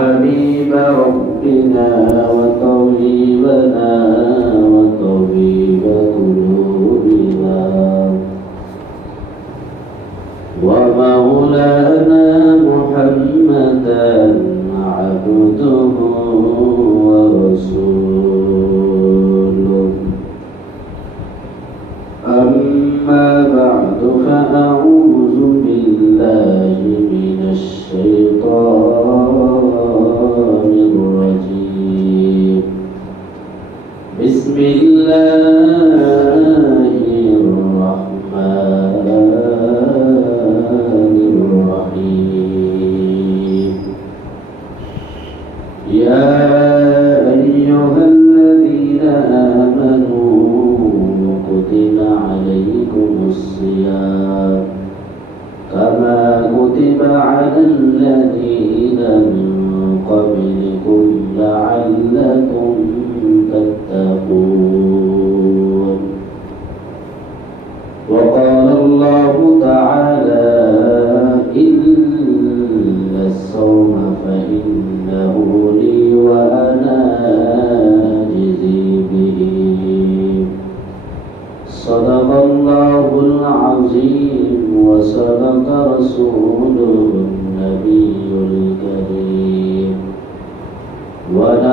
حبيب ربنا وطبيبنا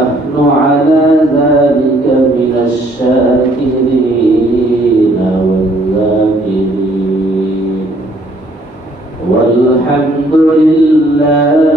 ونحن على ذلك من الشاكرين والذاكرين. والحمد لله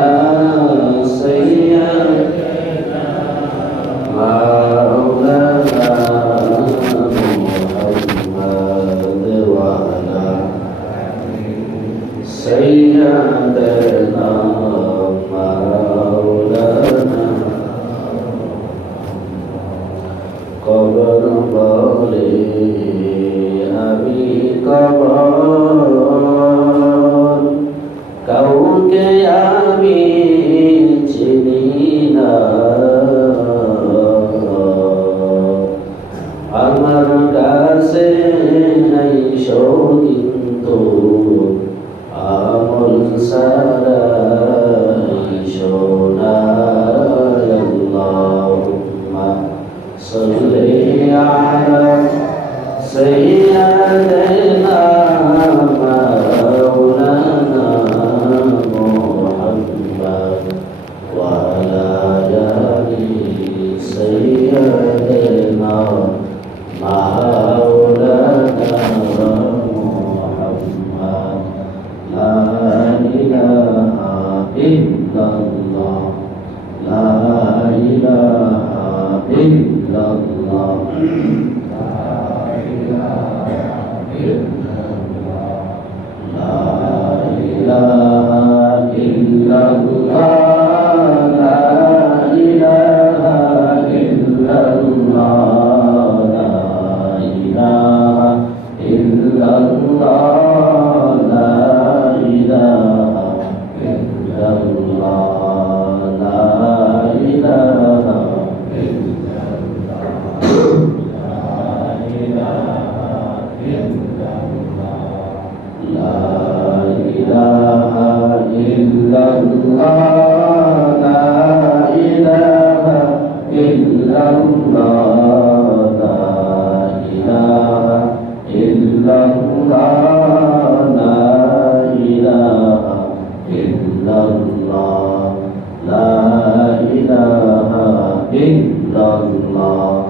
الله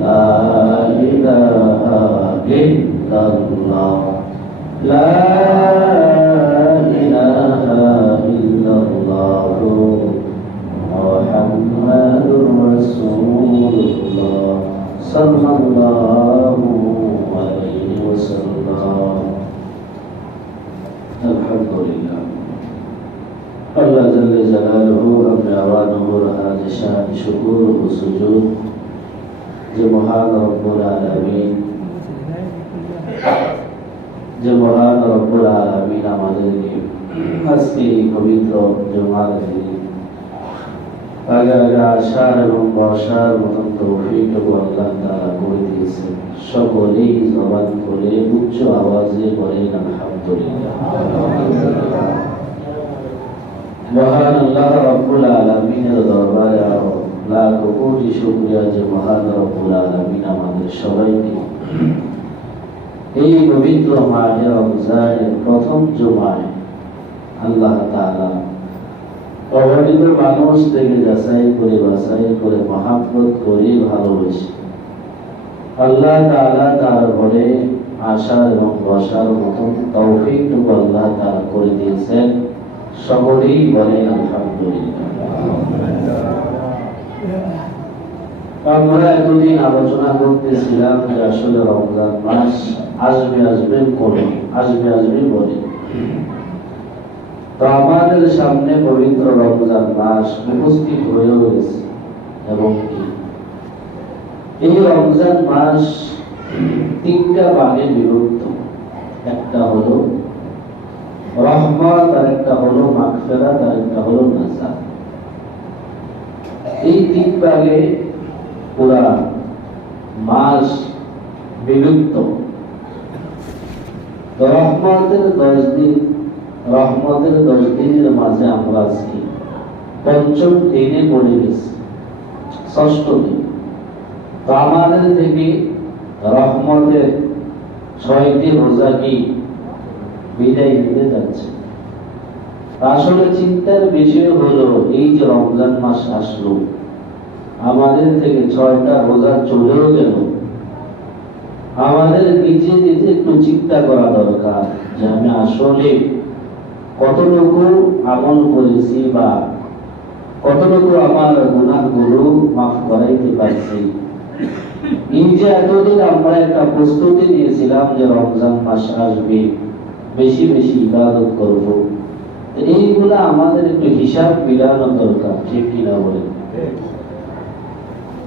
لا إله إلا الله لا إله إلا الله محمد رسول الله. صلى الله عليه وسلم. الحمد لله الله جل جلاله أم يعوانه رأى শুকুর ও সুজুদ যে মহান রব্বুল আলামিন, যে মহান রব্বুল আলামিন আজকে পবিত্র জমার আগে আগে এবং বর্ষার মতন তৌফিকটুকু আল্লাহ তাআলা করে দিয়েছেন। সকলেই জবান করে উচ্চ আওয়াজে বলেন, আলহামদুলিল্লাহ। মহান আল্লাহ রব্বুল দরবারে আরও লাখ কোটি যে মহান রব্বুল আমাদের সবাইকে এই পবিত্র মাহে প্রথম আল্লাহ তাআলা অবহেলিত মানুষ থেকে যাচাই করে বাছাই করে করে ভালোবেসে আল্লাহ তাআলা তার ঘরে আসার এবং বসার মতন তৌফিকটুকু আল্লাহ তাআলা করে দিয়েছেন। সকলেই বলেন আমরা এতদিন আলোচনা করতেছিলাম যে আসলে রমজান মাস আসবে আসবে করে, আসবে আসবে বলে। তো আমাদের সামনে পবিত্র রমজান মাস উপস্থিত হয়ে গেছে, এবং এই রমজান মাস তিনটা ভাগে বিভক্ত। একটা হলো রহমত আর হলো মাগফিরাত আর হলো নাজাত। এই তিন ভাগে পুরা মাস বিলুপ্ত। রহমতের দশ দিন, রহমতের দশ দিনের মাঝে আমরা আছি পঞ্চম দিনে পড়ে গেছি, ষষ্ঠ দিন। তো আমাদের থেকে রহমতের ছয়টি রোজা কি বিদায় নিতে যাচ্ছে। আসলে চিন্তার বিষয় হলো, এই যে রমজান মাস আসলো, আমাদের থেকে ছয়টা রোজা চলেও গেল। আমাদের নিজে নিজে একটু চিন্তা করা দরকার যে আমি আসলে কতটুকু আমল করেছি বা কতটুকু আমার গুণাগুলো মাফ করাইতে পারছি। এই যে এতদিন আমরা একটা প্রস্তুতি নিয়েছিলাম যে রমজান মাস আসবে বেশি বেশি ইবাদত করব। এইগুলা আমাদের একটু হিসাব মিলানো দরকার, ঠিক কিনা বলেন?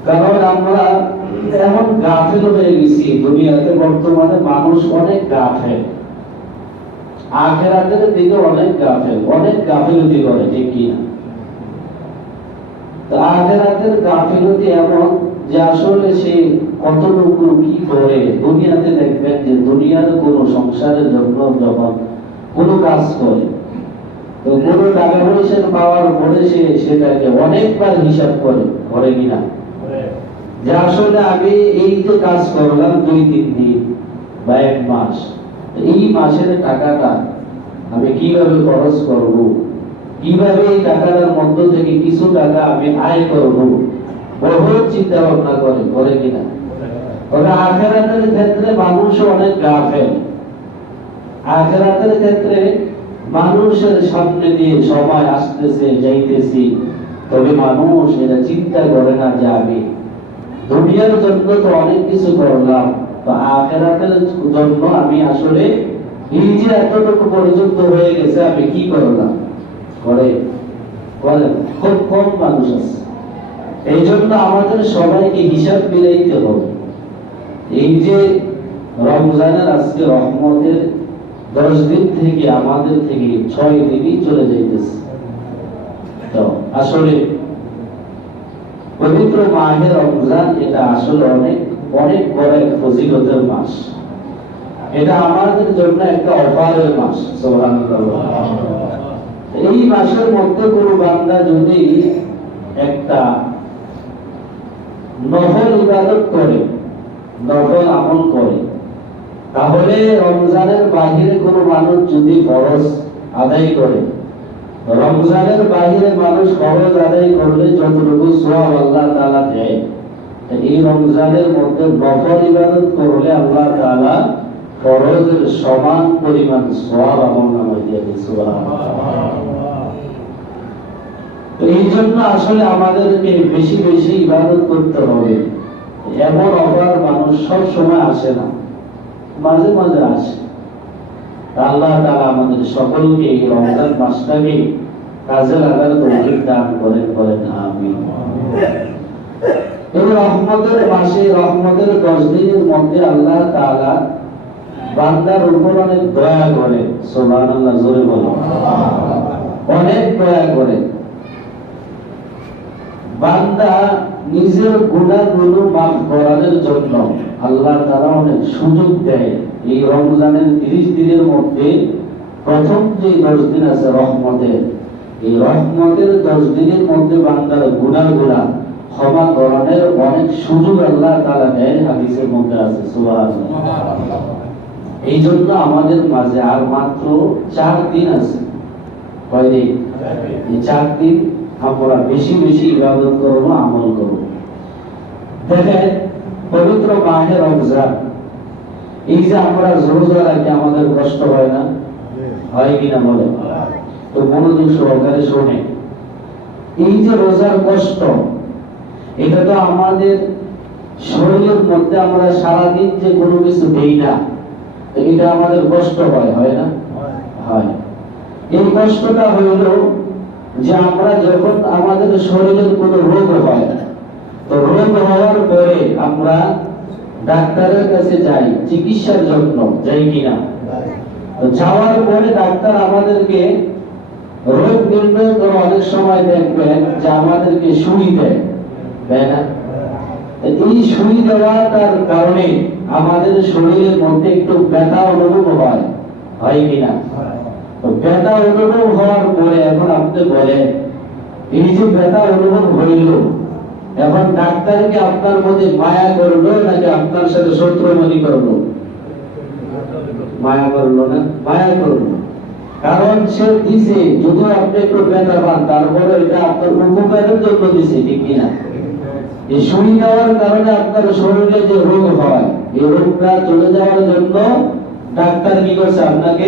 কারণ আমরা এমন গাফেল হয়ে গেছি, দুনিয়াতে বর্তমানে মানুষ অনেক গাফেল। আখেরাতের দিকে অনেক গাফেল, অনেক গাফিলতি করে, ঠিক কিনা? আখেরাতের গাফিলতি এমন যে আসলে সে কি করে, দুনিয়াতে দেখবেন যে দুনিয়ার কোন সংসারের জন্য যখন কাজ করে, তো কোন টাকা পয়সা পাওয়ার পরে সে সেটাকে অনেকবার হিসাব করে করে কিনা? যে আসলে এই যে কাজ করলাম দুই তিন দিন বা এক মাস এই মাসের টাকাটা আমি কীভাবে খরচ করব? কীভাবে এই টাকাটার মধ্য থেকে কিছু টাকা আমি আয় করব? বহুত চিন্তা ভাবনা করে করে কিনা। তবে আখেরাতের ক্ষেত্রে মানুষ অনেক গাফেল। আখেরাতের ক্ষেত্রে মানুষের সামনে দিয়ে সময় আসতেছে, যাইতেছি। তবে মানুষ এটা চিন্তা করে না যে আমি দুনিয়ার জন্য তো অনেক কিছু করলাম, তো আখেরাতের জন্য আমি আসলে যে এতটুকু পর্যন্ত হয়ে গেছে, আমি কি করলাম? করে করেন খুব কম মানুষ আছে। এই জন্য আমাদের সবাইকে হিসাব মিলাইতে হবে। এই যে রমজানের আজকে রহমতের দশ দিন থেকে, আমাদের থেকে ছয় দিনই চলে যাইতেছে। তো আসলে পবিত্র মাহে রমজান, এটা আসলে অনেক অনেক বড় এক ফজিলতের মাস। এটা আমাদের জন্য একটা অপারের মাস এই মাসের মধ্যে কোনো বান্দা যদি একটা নফল ইবাদত করে নফল আমল করে। তাহলে রমজানের বাহিরে কোনো মানুষ যদি ফরজ আদায় করে, রমজানের বাহিরে মানুষ ফরজ আদায় করলে যতটুকু সোয়াব আল্লাহ তালা দেয় এই রমজানের মধ্যে নফল ইবাদত করলে আল্লাহ তালা ফরজের সমান পরিমাণ সোয়াব আমল নামায় দিয়ে তো এই জন্য আসলে আমাদেরকে বেশি বেশি ইবাদত করতে হবে। এমন মানুষ সব সময় আসে না। মাঝে মাঝে আসে। আল্লাহ তাআলা আমাদের সকলকে এই রমজান মাসটাকে কাজে লাগার তৌফিক দান করেন করেন আমিন। এই রহমতের মাসে, রহমতের দশ দিনের মধ্যে আল্লাহ তাআলা বান্দার উপর অনেক দয়া করে, সুবহানাল্লাহ, জোরে বলো। অনেক দয়া করে। বান্দা নিজের মাফ করার জন্য আল্লাহ তারা অনেক সুযোগ দেয়। এই রমজানের তিরিশ দিনের মধ্যে প্রথম যে দশ দিন আছে রহমতের এই রহমতের দশ দিনের মধ্যে বান্দার গুণাগুলা ক্ষমা করানোর অনেক সুযোগ আল্লাহ তারা দেয় হাদিসের মধ্যে আছে এই জন্য আমাদের মাঝে আর মাত্র চার দিন আছে। কয়দিন? এই চার দিন আমরা বেশি বেশি ইবাদত করব, আমল করব। দেখেন পবিত্র মাহে রমজান। এই যে আমরা রোজা রাখি আমাদের কষ্ট হয় না? হয় কিনা বলে? তো মনোযোগ সহকারে শোনে। এই যে রোজার কষ্ট, এটা তো আমাদের শরীরের মধ্যে আমরা সারাদিন যে কোনো কিছু দেই না এটা আমাদের কষ্ট হয় হয় না? হয়। এই কষ্টটা হইল যে আমরা যখন আমাদের শরীরের কোনো রোগ হয়, তো রোগ হওয়ার পরে আমরা ডাক্তারের কাছে যাই, চিকিৎসার জন্য, যাই কিনা। যাওয়ার পরে ডাক্তার আমাদেরকে রোগ নির্ণয় করে অনেক সময় দেখবেন যে আমাদেরকে সুই দেয় এই সুই দেওয়াটার কারণে আমাদের শরীরের মধ্যে একটু ব্যথা অনুভব হয় হয় কিনা? ব্যথা অনুভব হওয়ার পরে এখন আপনি বলেন, এই যে ব্যথা অনুভব হইল, এখন ডাক্তারকে আপনার মধ্যে মায়া করল নাকি আপনার সাথে শত্রুমণি করল? মায়া করল না, মায়া করল। কারণ সে দিছে যদি আপনি একটু ব্যথা পান, তারপরে এটা আপনার উপকারের জন্য দিছে, ঠিক কিনা? এই সুই দেওয়ার কারণে আপনার শরীরে যে রোগ হয়, এই রোগটা চলে যাওয়ার জন্য ডাক্তার কি করছে আপনাকে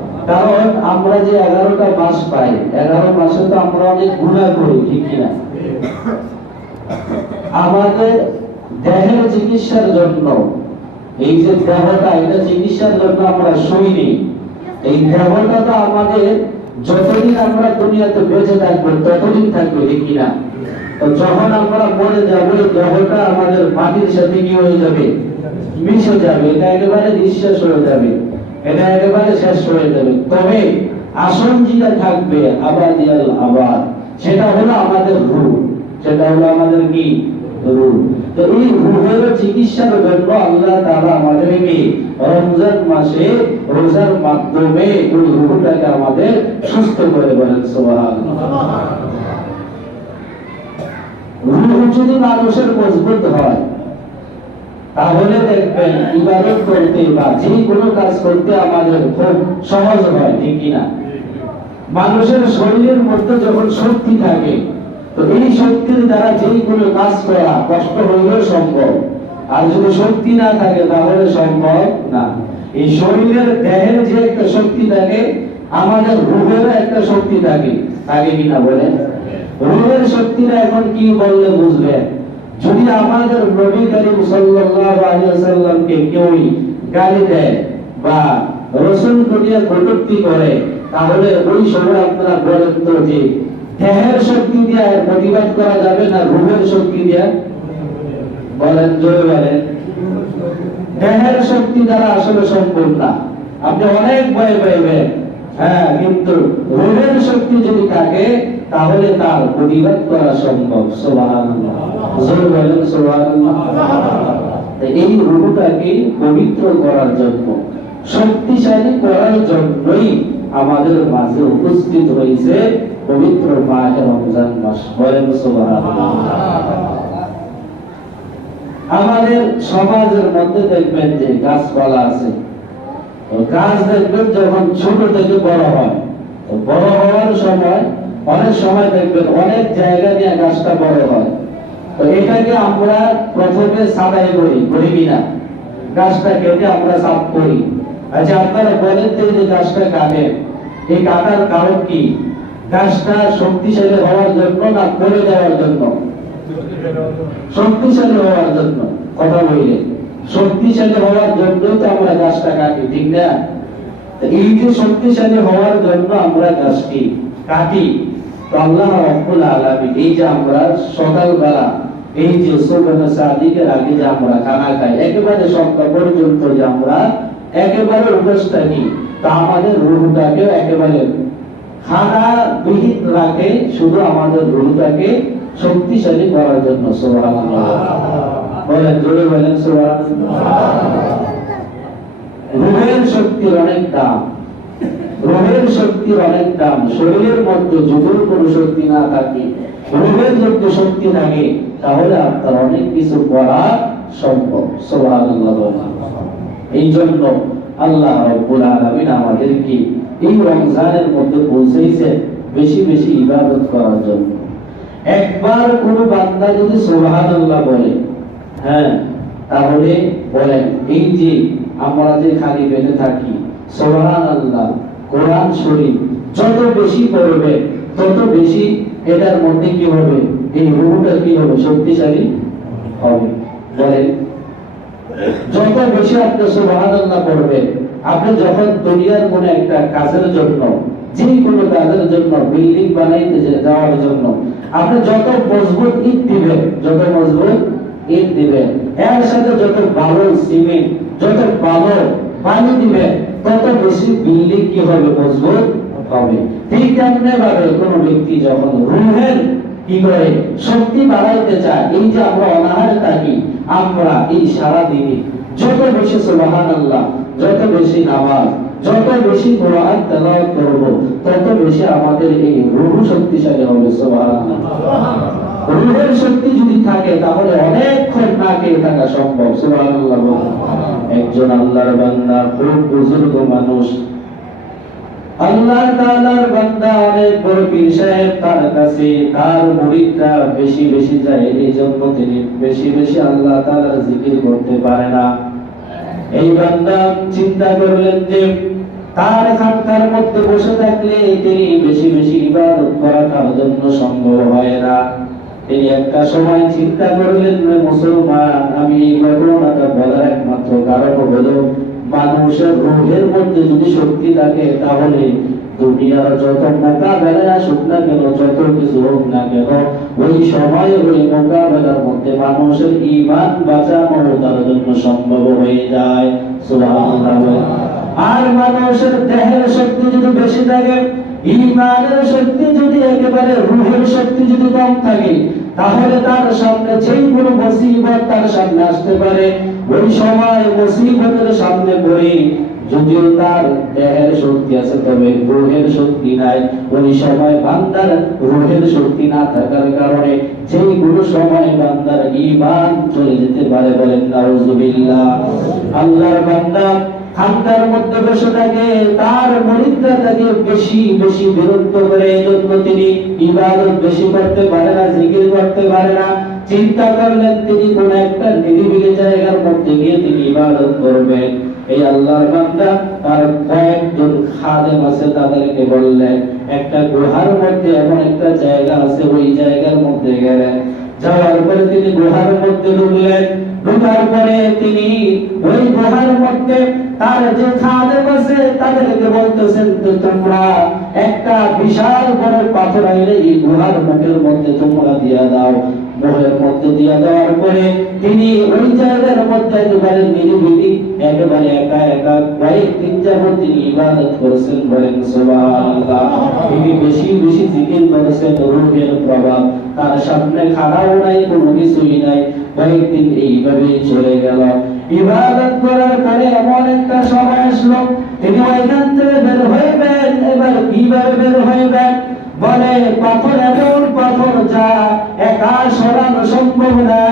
কারণ আমরা যে এগারোটা মাস পাই, এগারো মাসে তো আমরা অনেক করি, ঠিক কিনা? আমাদের দেহের চিকিৎসার জন্য, এই যে দেহটা, এটা চিকিৎসার জন্য আমরা সই নেই এই দেহটা তো আমাদের যতদিন আমরা দুনিয়াতে বেঁচে থাকব, ততদিন থাকবে, ঠিক কিনা? যখন আমরা মরে যাব দেহটা আমাদের মাটির সাথে কি হয়ে যাবে? মিশে যাবে, এটা একেবারে নিঃশ্বাস হয়ে যাবে। এটা একেবারে শেষ হয়ে যাবে। তবে আসন যেটা থাকবে আবাদ সেটা হলো আমাদের সেটা হলো আমাদের কি? তো এই চিকিৎসার জন্য আল্লাহ তাআলা আমাদেরকে রমজান মাসে রোজার মাধ্যমে ওই আমাদের সুস্থ করে বলেন যদি মানুষের মজবুত হয় তাহলে দেখবেন ইবাদত করতে বা যে কোনো কাজ করতে আমাদের খুব সহজ হয়, ঠিক কিনা মানুষের শরীরের মধ্যে যখন শক্তি থাকে, তো এই শক্তির দ্বারা যে কোনো কাজ করা কষ্ট হইলেও সম্ভব। আর যদি শক্তি না থাকে, তাহলে সম্ভব না। এই শরীরের দেহের যে একটা শক্তি থাকে, আমাদের রূহের একটা শক্তি থাকে। থাকে কিনা বলেন? রূহের শক্তিটা এখন কি বললে বুঝবেন? যদি আমাদের নবী করিম সাল্লাল্লাহু আলাইহি ওয়াসাল্লামকে কেউ গালি দেয় বা রসুল দুনিয়া কটূক্তি করে, তাহলে ওই সময় আপনারা বলেন তো যে দেহের শক্তি দিয়ে প্রতিবাদ করা যাবে না শক্তি দিয়ে? বলেন, জোরে বলেন। দেহের শক্তি দ্বারা আসলে সম্ভব না। আপনি অনেক ভয় পাইবেন হ্যাঁ কিন্তু রূহের শক্তি যদি থাকে তাহলে তার প্রতিবাদ করা সম্ভব এই রূহটাকে পবিত্র করার জন্য, শক্তিশালী করার জন্যই আমাদের মাঝে উপস্থিত হয়েছে পবিত্র মাহে রমজান আমাদের সমাজের মধ্যে দেখবেন যে গাছপালা আছে। গাছ দেখবেন যখন ছোট থেকে বড় হয় বড় হওয়ার সময় অনেক সময় দেখবেন, অনেক জায়গা নিয়ে গাছটা বড় হয়। তো এটাকে আমরা প্রথমে সাদাই করি করি কিনা? গাছটা কেটে আমরা সাফ করি। আচ্ছা আপনারা বলেন যে গাছটা কাটে, এই কাটার কারণ কি? গাছটা শক্তিশালী হওয়ার জন্য না করে যাওয়ার জন্য? শক্তিশালী হওয়ার জন্য, কথা বললে। শক্তিশালী হওয়ার জন্য তো আমরা গাছটা কাটি, ঠিক না? এই যে শক্তিশালী হওয়ার জন্য আমরা গাছটি কাটি। আল্লাহ রাব্বুল আলামিন এই যে আমরা সকালবেলা এই যে সাদিকের আগে যে আমরা খানা খাই একেবারে সন্ধ্যা পর্যন্ত যে আমরা একেবারে তা আমাদের রুহটাকে একেবারে খানা বিহীন রাখে শুধু আমাদের রুহটাকে শক্তিশালী করার জন্য সুবহানাল্লাহ। বলেন জোরে বলেন সুবহানাল্লাহ। রুহের শক্তির অনেক দাম। রুহের শক্তির অনেক দাম, শরীরের মধ্যে যদি কোনো শক্তি না থাকে রুহের যদি শক্তি থাকে, তাহলে আপনার অনেক কিছু করা সম্ভব বলেন। এই জন্য আল্লাহ রাব্বুল আলামিন আমাদেরকে এই রমজানের মধ্যে পৌঁছেছে বেশি বেশি ইবাদত করার জন্য একবার কোন বান্দা যদি সুবহানাল্লাহ বলে হ্যাঁ তাহলে বলেন, এই যে আমরা যে খালি পেটে থাকি, সুবহানাল্লাহ কোরআন শরীফ যত বেশি পড়বে, তত বেশি এটার মধ্যে কি হবে? এই রূহটা কি হবে? শক্তিশালী হবে। বলেন, যত বেশি আপনি সুবহানাল্লাহ পড়বেন, আপনি যখন দুনিয়ার কোন একটা কাজের জন্য যে কোনো কাজের জন্য, বিল্ডিং বানাইতে যাওয়ার জন্য, আপনি যত মজবুত ইট দিবেন, যত মজবুত ইট দিবেন, এর সাথে যত ভালো সিমেন্ট, যত ভালো পানি দিবেন তত বেশি বিল্ডিং কি হবে মজবুত হবে। ঠিক তেমনি ভাবে কোনো ব্যক্তি যখন রুহের কি করে শক্তি বাড়াইতে চায়, এই যে আমরা অনাহারে থাকি, আমরা এই সারা দিনে যত বেশি সুবহানাল্লাহ, যত বেশি নামাজ, যত বেশি কোরআন তেলাওয়াত করব, তত বেশি আমাদের এই রূহ শক্তিশালী হবে, সুবহানাল্লাহ। রূহের শক্তি যদি থাকে, তাহলে অনেকক্ষণ না খেয়ে থাকা সম্ভব। সুবহানাল্লাহ একজন আল্লাহর বান্দা, খুব বুজুর্গ মানুষ। আল্লাহ বান্দা অনেক বড় পীর সাহেব, তার কাছে তার বেশি বেশি যায়। এই জন্য তিনি বেশি বেশি আল্লাহ জিকির করতে পারে না। এই বান্দা চিন্তা করলেন যে, তার মধ্যে বসে থাকলে তিনি বেশি বেশি ইবাদত করা তার জন্য সম্ভব হয় না। তিনি একটা সময় চিন্তা করলেন মুসলমান, আমি এই ঘটনাটা বলার একমাত্র কারণ হলো মানুষের রোগের মধ্যে যদি শক্তি থাকে, তাহলে দুনিয়ার যত মোকাবেলা আসুক না কেন, যত কিছু হোক না কেন, ওই ওই মোকাবেলার মধ্যে মানুষের ইমান বাঁচানো তার জন্য সম্ভব হয়ে যায়। আর মানুষের দেহের শক্তি যদি বেশি থাকে ইমানের শক্তি যদি একেবারে রুহের শক্তি যদি কম থাকে তাহলে তার সামনে যেই কোনো মুসিবত তার সামনে আসতে পারে, ওই সময় মুসিবতের সামনে পড়ে যদিও তার দেহের শক্তি আছে, তবে রুহের শক্তি নাই। ওই সময় বান্দার রুহের শক্তি না থাকার কারণে যেই কোনো সময় বান্দার ঈমান চলে যেতে পারে বলেন, নাউজুবিল্লাহ। আল্লাহর বান্দা খানকার মধ্যে বসে থাকে, তার মরিদরা তাকে বেশি বেশি বিরক্ত করে। এই জন্য তিনি ইবাদত বেশি করতে পারে না, জিকির করতে পারে না। চিন্তা করলেন তিনি কোন একটা নিরিবিলি জায়গার মধ্যে গিয়ে তিনি ইবাদত করবেন। এই আল্লাহর বান্দা তার কয়েকজন খাদেম আছে তাদেরকে বললেন, একটা গুহার মধ্যে এমন একটা জায়গা আছে, ওই জায়গার মধ্যে গেলেন। যাওয়ার পরে তিনি গুহার মধ্যে ঢুকলেন। ঢুকার পরে তিনি ওই গুহার মধ্যে তার যে খাদেম আছে, তাদেরকে বলতেছেন, তো তোমরা একটা বিশাল বড় পাথর আইলে এই গুহার মুখের মধ্যে তোমরা দিয়া দাও। মুখের মধ্যে দিয়া দেওয়ার পরে তিনি ওই জায়গার মধ্যে একেবারে নিরিবিলি, একেবারে একা একা কয়েকদিন যাবত তিনি ইবাদত করেছেন বলেন তিনি বেশি বেশি জিকির করেছেন, রূহের প্রভাব। তার সামনে খাড়াও নাই কোনো কিছুই নাই। কয়েকদিন এইভাবেই চলে গেল। ইবাদত করার পরে এমন একটা সময় আসলো, তিনি ওইখান থেকে বের হইবেন এবার কীভাবে বের হইবেন বলে, পাথর এমন পাথর যা একা সরানো সম্ভব না।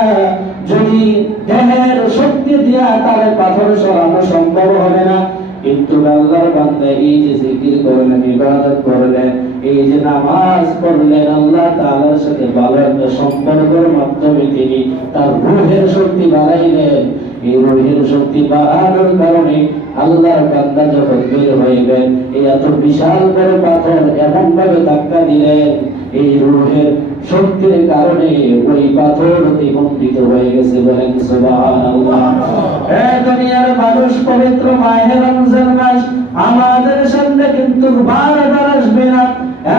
যদি দেহের শক্তি দিয়া তার পাথর সরানো সম্ভব হবে না। কিন্তু আল্লাহর বান্দা এই যে জিকির করলেন, ইবাদত করলেন, এই যে নামাজ পড়লেন, আল্লাহ তাআলার সাথে ভালো একটা সম্পর্কের মাধ্যমে তিনি তার রূহের শক্তি বাড়াইলেন। এই শক্তি বাড়ানোর কারণে আল্লাহর বান্দা যখন বের এই এত বিশাল বড় পাথর এমন ভাবে ধাক্কা দিলেন, এই রূহের শক্তির কারণে ওই পাথর হয়ে গেছে বলেন দুনিয়ার মানুষ পবিত্র মাহে রমজান মাস, আমাদের সামনে কিন্তু বারবার আসবে না।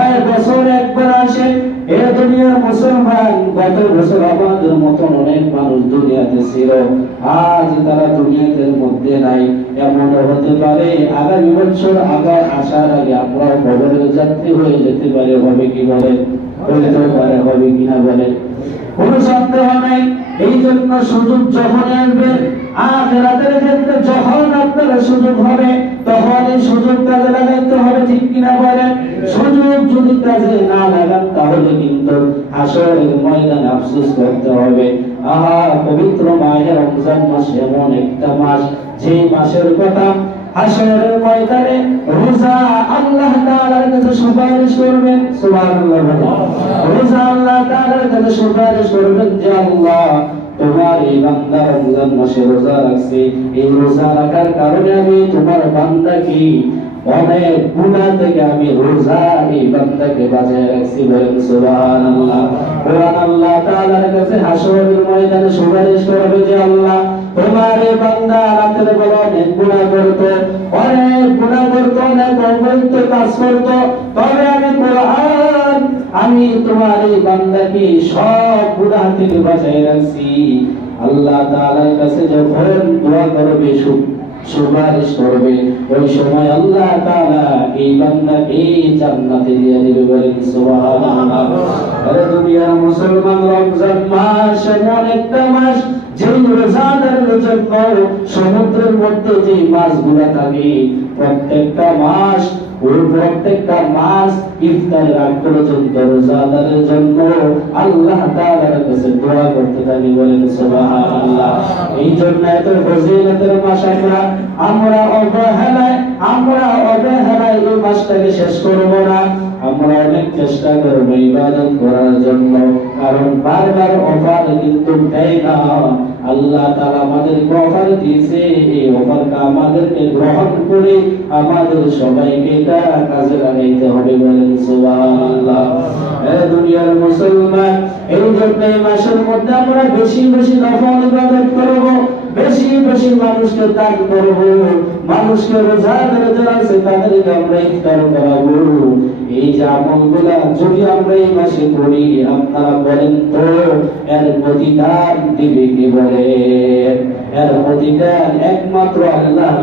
এক বছর একবার আসে এ দুনিয়ার মুসলমান গত বছর আমাদের মতন অনেক মানুষ দুনিয়াতে ছিল। আজ তারা দুনিয়াতে মধ্যে নাই। এমন হতে পারে, আগামী বছর আগার আসার আগে আমরাও কবরের যাত্রী হয়ে যেতে পারে, হবে কি বলে? হইতে পারে, হবে কিনা বলে? কোন সন্দেহ নাই। এই জন্য সুযোগ যখন আসবে আখেরাতের ক্ষেত্রে যখন আপনার সুযোগ হবে, তখন এই সুযোগ কাজে লাগাইতে হবে, ঠিক কিনা বলেন? সুযোগ যদি কাজে না লাগান, তাহলে কিন্তু হাসরের ময়দানে আফসোস করতে হবে। আহা, পবিত্র মায়ের রমজান মাস এমন একটা মাস যে মাসের কথা হাসরের ময়দানে রোজা আল্লাহ তাআলার কাছে সুপারিশ করবেন, সুবহানাল্লাহ রোজা আল্লাহ তাআলার কাছে সুপারিশ করবেন যে আল্লাহ তোমার এই বান্দা রমজান মাসে রোজা রাখছে। এই রোজা রাখার কারণে আমি তোমার বান্দাকে অনেক গুনাহ থেকে আমি রোজা এই বান্দাকে রাখছি বলেন কোরআন আল্লাহ তাআলার কাছে হাসরের ময়দানে সুপারিশ করবে যে আল্লাহ, তোমার এই বান্দা রাতের বেলা অনেক গুনাহ করতো, অনেক গুনাহ করতো, অনেক অবৈধ কাজ করতো, তবে আমি কোরআন আমি তোমার এই বান্দাকে সব গুনাহ থেকে বাঁচিয়ে রাখছি। আল্লাহ তাআলার কাছে যখন দোয়া করবে, সু- সুপারিশ করবে, ওই সময় আল্লাহ তাআলা এই বান্দাকে জান্নাতে দিয়ে দিবে বলেন, সুবহানাল্লাহ। আরে দুনিয়ার মুসলমান রমজান মাস এমন একটা মাস, যেই রোজাদারের জন্য সমুদ্রের মধ্যে যে মাছগুলা থাকে, প্রত্যেকটা মাস ওই প্রত্যেকটা মাস ইফতারের আগ পর্যন্ত রোজাদারের জন্য আল্লাহ তাআলার কাছে দোয়া করতে থাকি, বলেন সুবহানাল্লাহ। এই জন্য এত ফজিলতের মাস আমরা আমরা অবহেলায় আমরা অবহেলায় এই মাসটাকে শেষ করব না। আমরা অনেক চেষ্টা করব ইবাদত করার জন্য। কারণ বারবার অফার কিন্তু দেয় না। আল্লাহ তাআলা আমাদেরকে অফার দিয়েছে। এই অফারটা আমাদেরকে গ্রহণ করে আমাদের সবাইকে এটা কাজে লাগাইতে হবে বলেন সুবহানাল্লাহ। দুনিয়ার মুসলমান, এই জন্য এই মাসের মধ্যে আমরা বেশি বেশি নফল ইবাদত করব, বেশি বেশি মানুষকে দান করব। মানুষকে তাদেরকে আমরা ইফতার করাবো। এই যে আমলগুলা যদি আমরা এই মাসে করি, আপনারা বলেন তো, এর প্রতিদান দিবে কি বলে? এর প্রতিদান একমাত্র আল্লাহ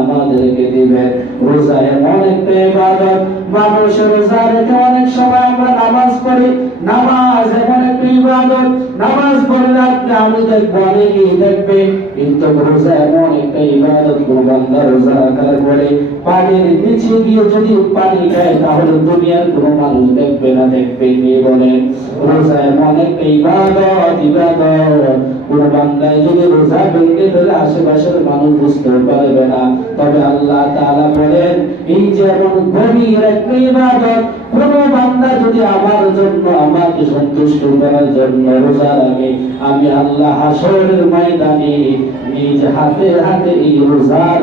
আমাদেরকে দিবেন। রোজা এমন একটা ইবাদত, মানুষ রোজা রেখে অনেক সময় আমরা নামাজ পড়ি। নামাজ এমন একটা ইবাদত, নামাজ পড়লে আপনি আমি দেখব, অনেকেই দেখবে, কিন্তু রোজা এমন একটা ইবাদত আশেপাশের মানুষ বুঝতে পারবে না। তবে আল্লাহ বলেন, এই যে এমন গভীর কোন বান্দা যদি আমার জন্য, আমাকে সন্তুষ্ট করার জন্য রোজা রাখে, আমি আল্লাহ হাসরের ময়দানে নিজ হাতে হাতে এই রোজার